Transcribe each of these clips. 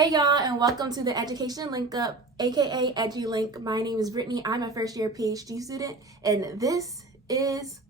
Hey y'all, and welcome to the Education Link Up, aka EduLink. My name is Brittany. I'm a first year PhD student, and this is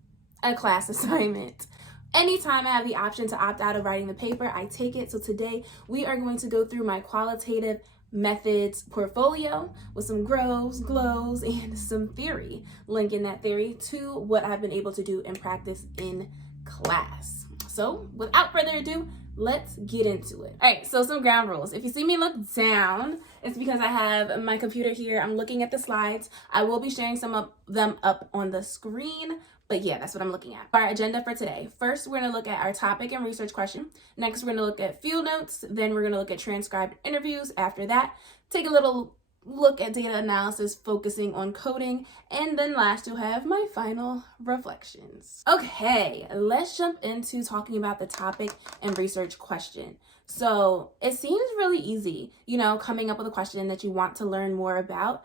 a class assignment. Anytime I have the option to opt out of writing the paper, I take it. So today we are going to go through my qualitative methods portfolio with some grows, glows, and some theory, linking that theory to what I've been able to do in practice in class. So without further ado, let's get into it. All right, so some ground rules. If you see me look down, it's because I have my computer here. I'm looking at the slides. I will be sharing some of them up on the screen, but yeah, that's what I'm looking at. Our agenda for today. First, we're gonna look at our topic and research question. Next, we're gonna look at field notes. Then we're gonna look at transcribed interviews. After that, take a little look at data analysis, focusing on coding. And then last, you'll have my final reflections. Okay, let's jump into talking about the topic and research question. So it seems really easy, coming up with a question that you want to learn more about.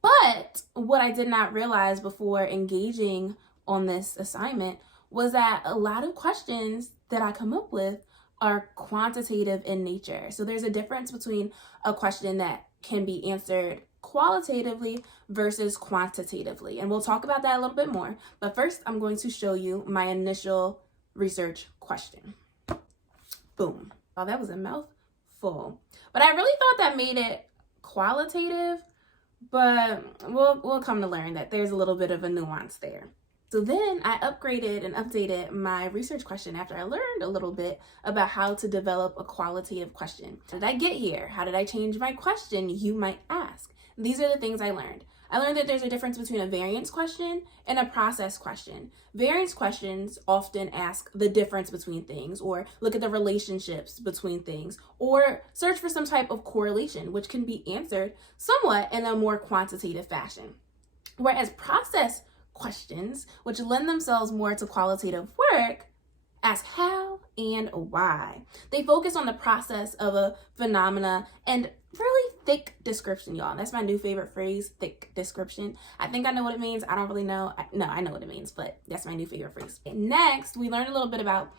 But what I did not realize before engaging on this assignment was that a lot of questions that I come up with are quantitative in nature. So there's a difference between a question that can be answered qualitatively versus quantitatively. And we'll talk about that a little bit more. But first, I'm going to show you my initial research question. Boom. Oh, that was a mouthful. But I really thought that made it qualitative, but we'll come to learn that there's a little bit of a nuance there. So then I upgraded and updated my research question after I learned a little bit about how to develop a qualitative question. How did I get here? How did I change my question, you might ask? These are the things I learned. I learned that there's a difference between a variance question and a process question. Variance questions often ask the difference between things, or look at the relationships between things, or search for some type of correlation, which can be answered somewhat in a more quantitative fashion. Whereas process questions, which lend themselves more to qualitative work, ask how and why. They focus on the process of a phenomena and really thick description, y'all. That's my new favorite phrase, thick description. I think I know what it means. I don't really know. I know what it means, but that's my new favorite phrase. Next, we learned a little bit about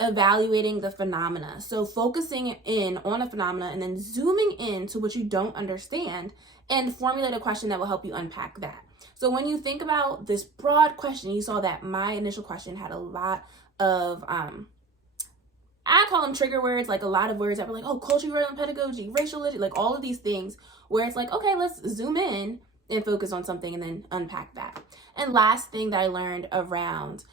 evaluating the phenomena. So focusing in on a phenomena and then zooming in to what you don't understand and formulate a question that will help you unpack that. So when you think about this broad question, you saw that my initial question had a lot of, I call them trigger words, like a lot of words that were like, oh, culture-relevant pedagogy, racial, like all of these things where it's like, okay, let's zoom in and focus on something and then unpack that. And last thing that I learned around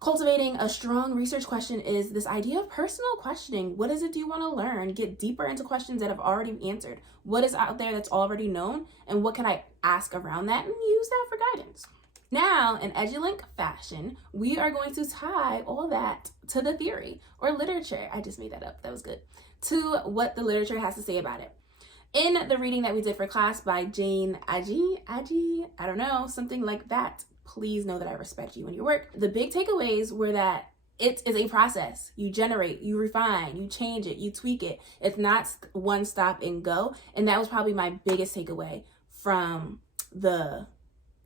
cultivating a strong research question is this idea of personal questioning. What is it do you want to learn? Get deeper into questions that have already been answered. What is out there that's already known? And what can I ask around that and use that for guidance? Now, in EduLink fashion, we are going to tie all that to the theory or literature. I just made that up. That was good. To what the literature has to say about it. In the reading that we did for class by Jane Agee, I don't know, something like that. Please know that I respect you and your work. The big takeaways were that it is a process. You generate, you refine, you change it, you tweak it. It's not one stop and go. And that was probably my biggest takeaway from the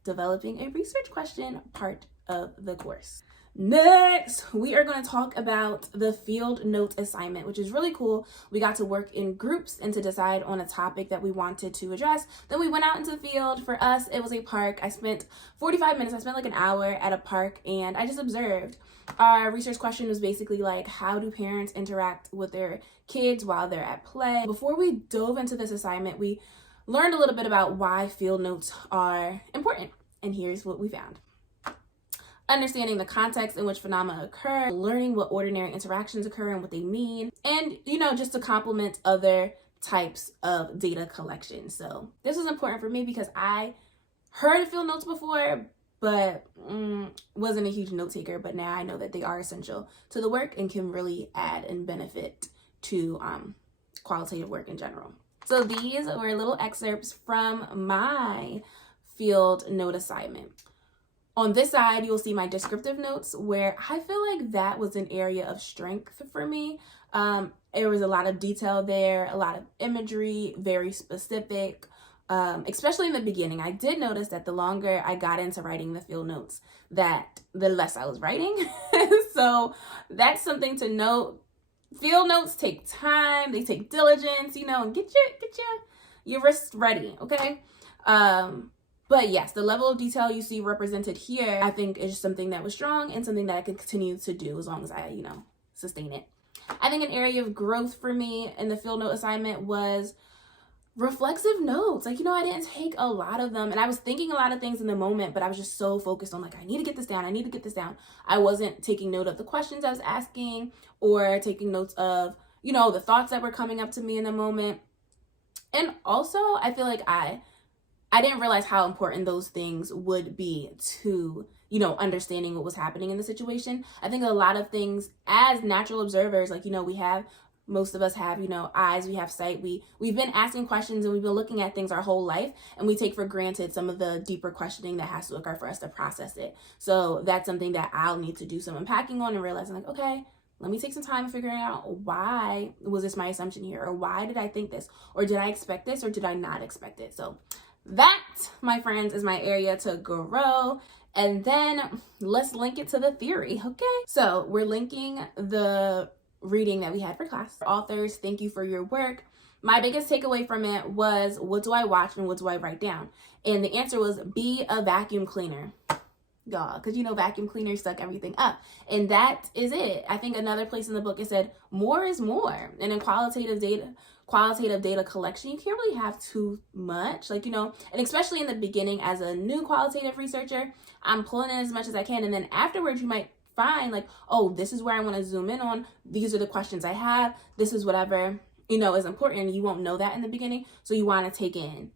developing a research question part of the course. Next, we are going to talk about the field notes assignment, which is really cool. We got to work in groups and to decide on a topic that we wanted to address. Then we went out into the field. For us, it was a park. I spent 45 minutes. I spent like an hour at a park and I just observed. Our research question was basically like, how do parents interact with their kids while they're at play? Before we dove into this assignment, we learned a little bit about why field notes are important. And here's what we found. Understanding the context in which phenomena occur, learning what ordinary interactions occur and what they mean, and, just to complement other types of data collection. So this was important for me because I heard of field notes before, but wasn't a huge note taker. But now I know that they are essential to the work and can really add and benefit to qualitative work in general. So these were little excerpts from my field note assignment. On this side, you'll see my descriptive notes where I feel like that was an area of strength for me. There was a lot of detail there, a lot of imagery, very specific, especially in the beginning. I did notice that the longer I got into writing the field notes, that the less I was writing. So that's something to note. Field notes take time, they take diligence, and get your wrists ready, okay? But yes, the level of detail you see represented here, I think is something that was strong and something that I can continue to do as long as I, sustain it. I think an area of growth for me in the field note assignment was reflexive notes. I didn't take a lot of them, and I was thinking a lot of things in the moment, but I was just so focused on I need to get this down. I wasn't taking note of the questions I was asking or taking notes of, the thoughts that were coming up to me in the moment. And also, I feel like I didn't realize how important those things would be to, understanding what was happening in the situation. I think a lot of things as natural observers, most of us have, eyes, we have sight. We've been asking questions and we've been looking at things our whole life, and we take for granted some of the deeper questioning that has to occur for us to process it. So that's something that I'll need to do some unpacking on and realizing okay, let me take some time figuring out why was this my assumption here, or why did I think this, or did I expect this, or did I not expect it? So that, my friends, is my area to grow. And then let's link it to the theory, okay? So we're linking the reading that we had for class. Authors, thank you for your work. My biggest takeaway from it was, what do I watch and what do I write down? And the answer was, be a vacuum cleaner. Y'all, because vacuum cleaners suck everything up. And that is it. I think another place in the book it said more is more. And in qualitative data collection, you can't really have too much, and especially in the beginning as a new qualitative researcher, I'm pulling in as much as I can, and then afterwards you might find oh, this is where I want to zoom in on, these are the questions I have, this is whatever is important. You won't know that in the beginning, so you want to take in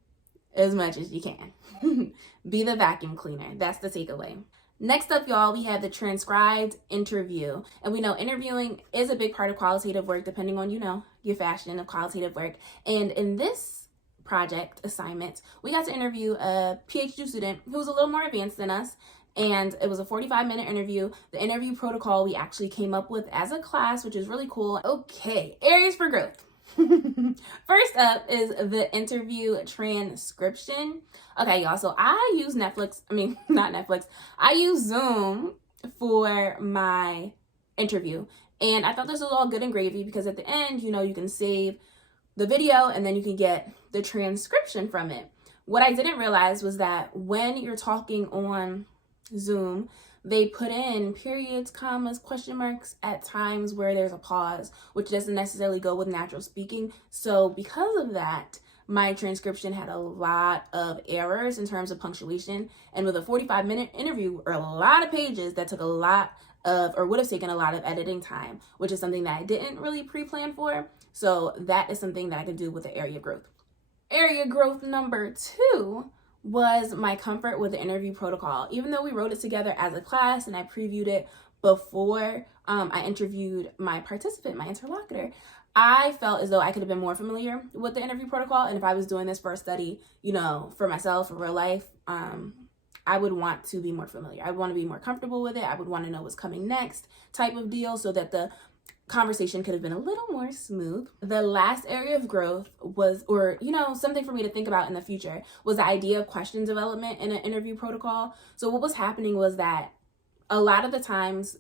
as much as you can. Be the vacuum cleaner. That's the takeaway. Next up, y'all, we have the transcribed interview. And we know interviewing is a big part of qualitative work, depending on, your fashion of qualitative work. And in this project assignment, we got to interview a PhD student who was a little more advanced than us. And it was a 45-minute interview. The interview protocol we actually came up with as a class, which is really cool. Okay, areas for growth. First up is the interview transcription. Okay, y'all, so I use I use Zoom for my interview, and I thought this was all good and gravy because at the end, you can save the video and then you can get the transcription from it. What I didn't realize was that when you're talking on Zoom, they put in periods, commas, question marks at times where there's a pause, which doesn't necessarily go with natural speaking. So because of that, my transcription had a lot of errors in terms of punctuation. And with a 45-minute interview or a lot of pages, that took a lot of, or would have taken a lot of editing time, which is something that I didn't really pre-plan for. So that is something that I could do with the area growth. Area growth number 2 was my comfort with the interview protocol. Even though we wrote it together as a class and I previewed it before I interviewed my participant, my interlocutor, I felt as though I could have been more familiar with the interview protocol. And if I was doing this for a study, for myself, for real life, I would want to be more familiar. I would want to be more comfortable with it. I would want to know what's coming next type of deal so that the conversation could have been a little more smooth. The last area of growth was, or something for me to think about in the future, was the idea of question development in an interview protocol. So what was happening was that a lot of the times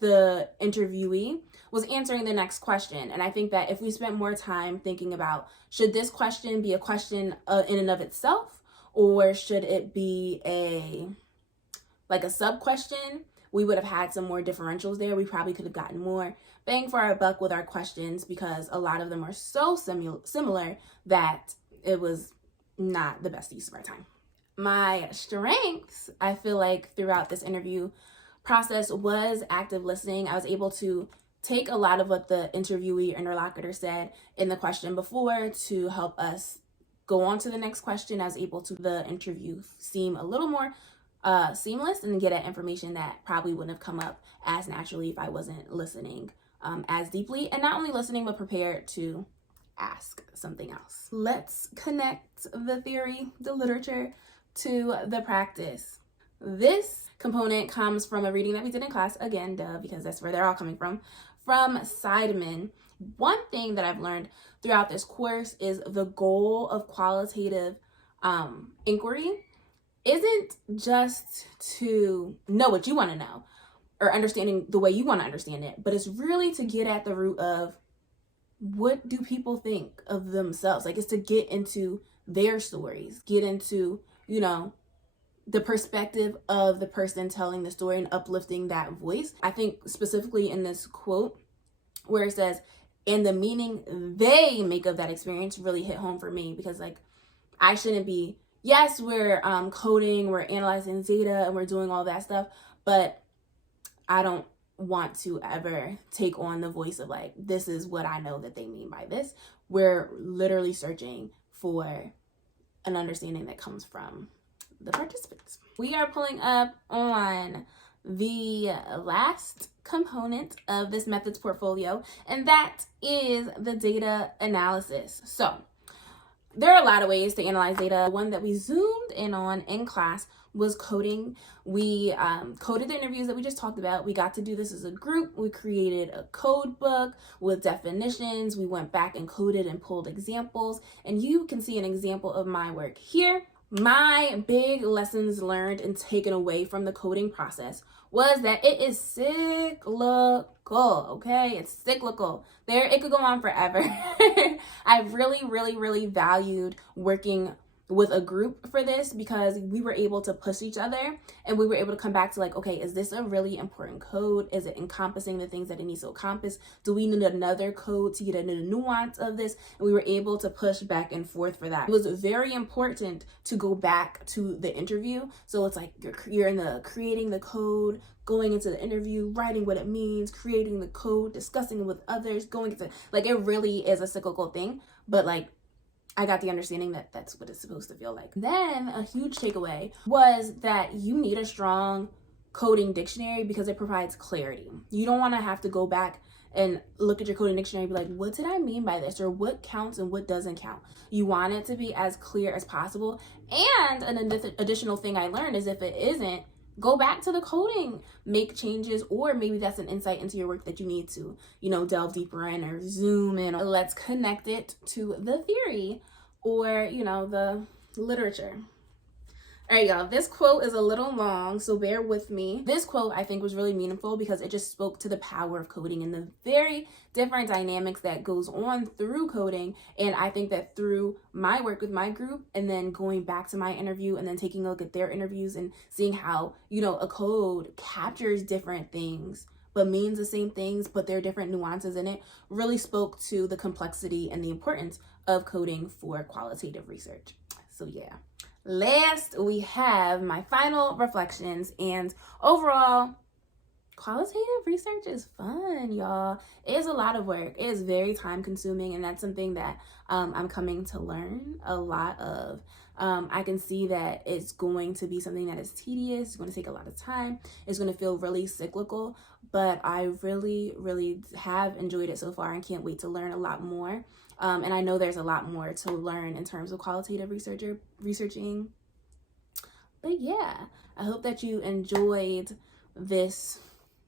the interviewee was answering the next question. And I think that if we spent more time thinking about, should this question be a question in and of itself, or should it be a sub question, we would have had some more differentials there. We probably could have gotten more bang for our buck with our questions because a lot of them are so similar that it was not the best use of our time. My strengths, I feel like throughout this interview process, was active listening. I was able to take a lot of what the interviewee interlocutor said in the question before to help us go on to the next question. I was able to the interview seem a little more seamless and get at information that probably wouldn't have come up as naturally if I wasn't listening as deeply, and not only listening but prepared to ask something else. Let's connect the theory, the literature, to the practice. This component comes from a reading that we did in class, again, because that's where they're all coming from Seidman. One thing that I've learned throughout this course is the goal of qualitative inquiry isn't just to know what you want to know or understanding the way you want to understand it, but it's really to get at the root of what do people think of themselves? Like, it's to get into their stories, get into, you know, the perspective of the person telling the story and uplifting that voice. I think specifically in this quote where it says, and the meaning they make of that experience really hit home for me, because like, I shouldn't be, yes, we're coding, we're analyzing data, and we're doing all that stuff, but I don't want to ever take on the voice of like, this is what I know that they mean by this. We're literally searching for an understanding that comes from the participants. We are pulling up on the last component of this methods portfolio, and that is the data analysis. So there are a lot of ways to analyze data. One that we zoomed in on in class was coding. We coded the interviews that we just talked about. We got to do this as a group. We created a code book with definitions. We went back and coded and pulled examples. And you can see an example of my work here. My big lessons learned and taken away from the coding process was that it is cyclical, okay? It's cyclical. It could go on forever. I really valued working with a group for this, because we were able to push each other and we were able to come back to like, okay, is this a really important code? Is it encompassing the things that it needs to encompass? Do we need another code to get into the nuance of this? And we were able to push back and forth for that. It was very important to go back to the interview. So it's like you're in the creating the code, going into the interview, writing what it means, creating the code, discussing it with others, going into, like, it really is a cyclical thing. But like, I got the understanding that that's what it's supposed to feel like. Then a huge takeaway was that you need a strong coding dictionary, because it provides clarity. You don't want to have to go back and look at your coding dictionary and be like, what did I mean by this? Or what counts and what doesn't count? You want it to be as clear as possible. And an additional thing I learned is, if it isn't, go back to the coding, make changes, or maybe that's an insight into your work that you need to, delve deeper in or zoom in. Let's connect it to the theory or, the literature. All right, y'all, this quote is a little long, so bear with me. This quote, I think, was really meaningful because it just spoke to the power of coding and the very different dynamics that goes on through coding. And I think that through my work with my group, and then going back to my interview and then taking a look at their interviews and seeing how, a code captures different things but means the same things, but there are different nuances in it, really spoke to the complexity and the importance of coding for qualitative research. So yeah. Last, we have my final reflections, and overall, qualitative research is fun, y'all. It is a lot of work. It is very time consuming, and that's something that I'm coming to learn a lot of. I can see that it's going to be something that is tedious. It's going to take a lot of time. It's going to feel really cyclical, but I really have enjoyed it so far and can't wait to learn a lot more. And I know there's a lot more to learn in terms of qualitative researching. But yeah, I hope that you enjoyed this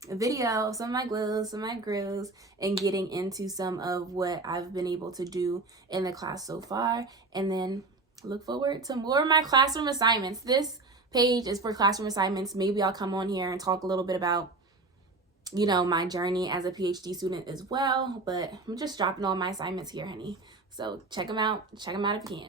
video, some of my glows, some of my grills, and getting into some of what I've been able to do in the class so far. And then look forward to more of my classroom assignments. This page is for classroom assignments. Maybe I'll come on here and talk a little bit about my journey as a PhD student as well, but I'm just dropping all my assignments here, honey. So check them out if you can.